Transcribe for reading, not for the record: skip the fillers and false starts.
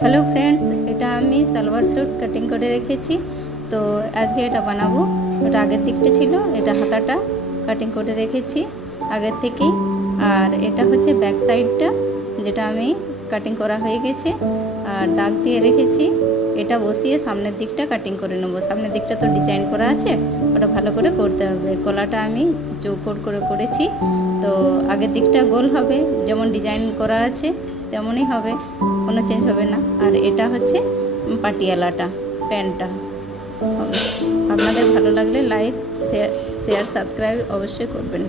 Hello friends, এটা আমি salwar sweet cutting করে রেখেছি। তো আজকে এটা বানাবো। ওটা আগের দিকটা ছিল, এটা হাতাটা কাটিং করে রেখেছি আগের থেকেই। আর এটা হচ্ছে ব্যাক সাইডটা, যেটা আমি কাটিং করা হয়ে গেছে আর দাগ দিয়ে রেখেছি। এটা বসিয়ে সামনের দিকটা কাটিং করে নেবো। সামনের দিকটা তো ডিজাইন করা আছে, ওটা ভালো করে করতে হবে। গলাটা আমি চৌকোর করে করেছি, তো আগের দিকটা গোল হবে, যেমন ডিজাইন করা আছে তেমনই হবে, কোনো চেঞ্জ হবে না। আর এটা হচ্ছে পাটিয়ালাটা, প্যান্টটা হবে। আপনাদের ভালো লাগলে লাইক, শেয়ার, সাবস্ক্রাইব অবশ্যই করবেন।